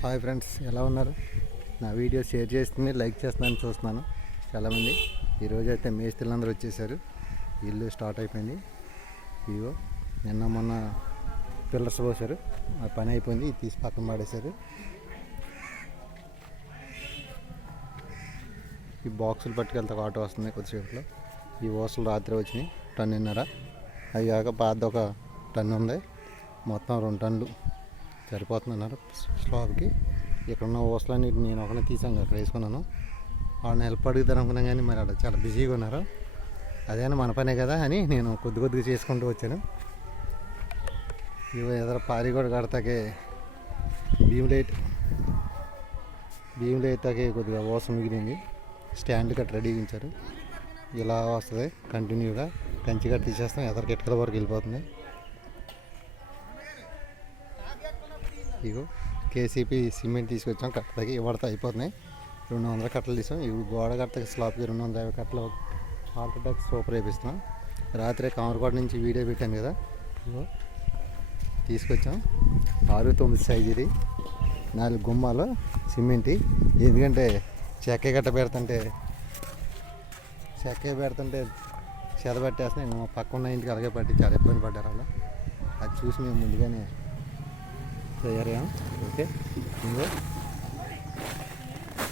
Hi friends, ఎలా ఉన్నారు? నా వీడియో షేర్ చేస్తుంది, లైక్ చేస్తున్నాను చూస్తున్నాను చాలామంది. ఈరోజు అయితే మేస్త్రీలందరూ వచ్చేసారు. ఇల్లు స్టార్ట్ అయిపోయింది. ఇగో నిన్న మొన్న పిల్లర్స్ పోసారు, ఆ పని అయిపోయింది. ఇది తీసి పక్కన పడేశారు. ఈ బాక్సులు పట్టుకెళ్తా ఆటో వస్తుంది కొద్దిసేపులో. ఈ ఓసలు రాత్రి వచ్చినాయి, టన్నున్నర. అవి కాక పాత ఒక టన్ను ఉంది. మొత్తం 2 టన్నులు సరిపోతుందన్నారు స్లాబ్కి. ఇక్కడ ఉన్న ఓసలన్నీ నేను ఒకనే తీసాను, అక్కడ వేసుకున్నాను. వాళ్ళని హెల్ప్ అడుగుతాను అనుకున్నాను, కానీ మరి అలా చాలా బిజీగా ఉన్నారు. అదేనా మన పనే కదా అని నేను కొద్దిగా చేసుకుంటూ వచ్చాను. ఇవి ఎదురు పారి కూడా కడతాకే భీమ్ లైట్కి కొద్దిగా ఓసం మిగిలింది. స్టాండ్ కట్ రెడీ ఉంచారు. ఇలా వస్తుంది కంటిన్యూగా. కంచి కట్ తీసేస్తాం, ఎదరికి ఎట్టుకల వరకు వెళ్ళిపోతుంది. ఇగో కేసీపీ సిమెంట్ తీసుకొచ్చాం, కట్టలకి ఇవ్వడతా అయిపోతున్నాయి. 200 కట్టలు తీసాం. ఇవి గోడ కట్టకి స్లాబ్కి 250 కట్టలు ఆర్కిటెక్ట్ సూపర్ వేపిస్తున్నాం. రాత్రి కామరకోట నుంచి వీడియో పెట్టాను కదా, ఇగో తీసుకొచ్చాం. 6-9 సైజు ఇది. 4 గుమ్మాలు సిమెంట్. ఎందుకంటే చెక్క పెడుతుంటే చెద పట్టేస్తున్నాయి. మా పక్కన ఇంటికి అలాగే పట్టి చాలా ఇబ్బంది పడ్డారు అలా. అది చూసి మేము ముందుగానే తయారయ్యాం. ఓకే, ఇంకో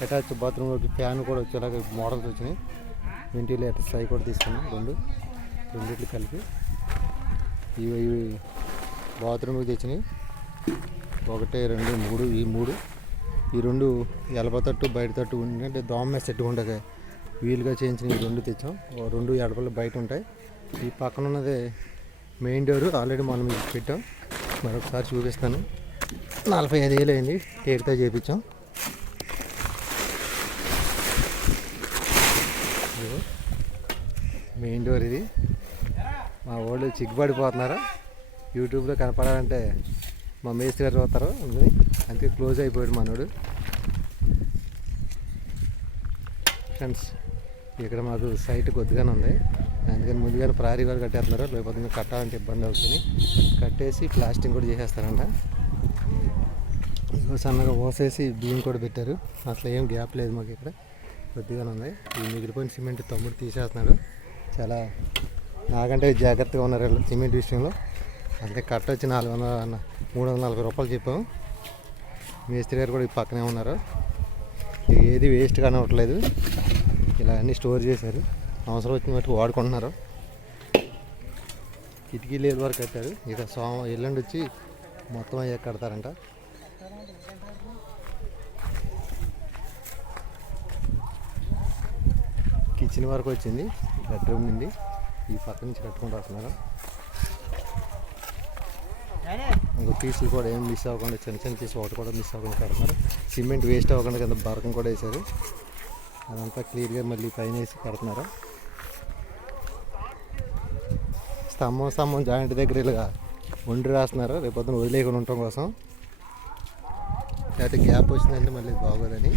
అటాచ్ బాత్రూంలోకి ఫ్యాన్ కూడా వచ్చేలాగా మోడల్స్ వచ్చినాయి. వెంటిలేటర్స్ అవి కూడా తీసుకున్నాం, రెండిట్లు కలిపి. ఇవి బాత్రూమ్కి తెచ్చినాయి. 1, 2, 3. ఈ 2 ఎలప తట్టు బయట తట్టు ఎందుకంటే దోమ సెట్ ఉండగా వీలుగా చేయించిన 2 తెచ్చాం. 2 ఎడపలు బయట ఉంటాయి. ఈ పక్కన ఉన్నది మెయిన్ డోరు. ఆల్రెడీ మనం పెట్టాం, మరొకసారి చూపిస్తాను. 45,000 అయింది, టేక్తో చేయించాం. మెయిన్ డోర్ ఇది. మా వాళ్ళు చిక్కుపడిపోతున్నారు. యూట్యూబ్లో కనపడాలంటే మా మేస్త్రి గారు చూస్తారు, అందుకే క్లోజ్ అయిపోయాడు మనోడు. ఫ్రెండ్స్, ఇక్కడ మాకు సైట్ కొద్దిగానే ఉంది, అందుకని ముందుగానే ప్రహరీ వారు కట్టేస్తున్నారు. లేకపోతే కట్టాలంటే ఇబ్బంది అవుతుంది. కట్టేసి ప్లాస్టింగ్ కూడా చేసేస్తారంట. సన్నగా ఓసేసి బియ్యం కూడా పెట్టారు. అసలు ఏం గ్యాప్ లేదు మాకు, ఇక్కడ కొద్దిగానే ఉంది. ఈ మిగిలిపోయిన సిమెంట్ తమ్ముడు తీసేస్తున్నాడు. చాలా నాకంటే జాగ్రత్తగా ఉన్నారు సిమెంట్ విషయంలో. అంటే కట్ట వచ్చి 340 రూపాయలు చెప్పాము. మేస్త్రి గారు కూడా ఈ పక్కనే ఉన్నారు. ఏది వేస్ట్ కానివ్వట్లేదు. ఇలా అన్నీ స్టోర్ చేశారు, అవసరం వచ్చిన బట్టి వాడుకుంటున్నారు. కిటికీలు ఏది వరకు కట్టారు. ఇక ఎల్లుండి వచ్చి మొత్తం అయ్యాక కడతారంట. కిచెన్ వరకు వచ్చింది, బెడ్రూమ్ నుండి ఈ పక్క నుంచి కట్టుకుంటూ వస్తున్నారు. ఇంకో పీసులు కూడా ఏం మిస్ అవ్వకుండా, చిన్న పీసు ఒకటి కూడా మిస్ అవ్వకుండా కడుతున్నారు. సిమెంట్ వేస్ట్ అవ్వకుండా కింద బరకం కూడా వేశారు. అదంతా క్లియర్గా మళ్ళీ పైన వేసి కడుతున్నారు. స్తంభం జాయింట్ దగ్గర ఇలా ఒండ్రి రాస్తున్నారు, రేపొద్దున వదిలేకుండా ఉండటం కోసం. లేకపోతే గ్యాప్ వచ్చిందంటే మళ్ళీ బాగోదని.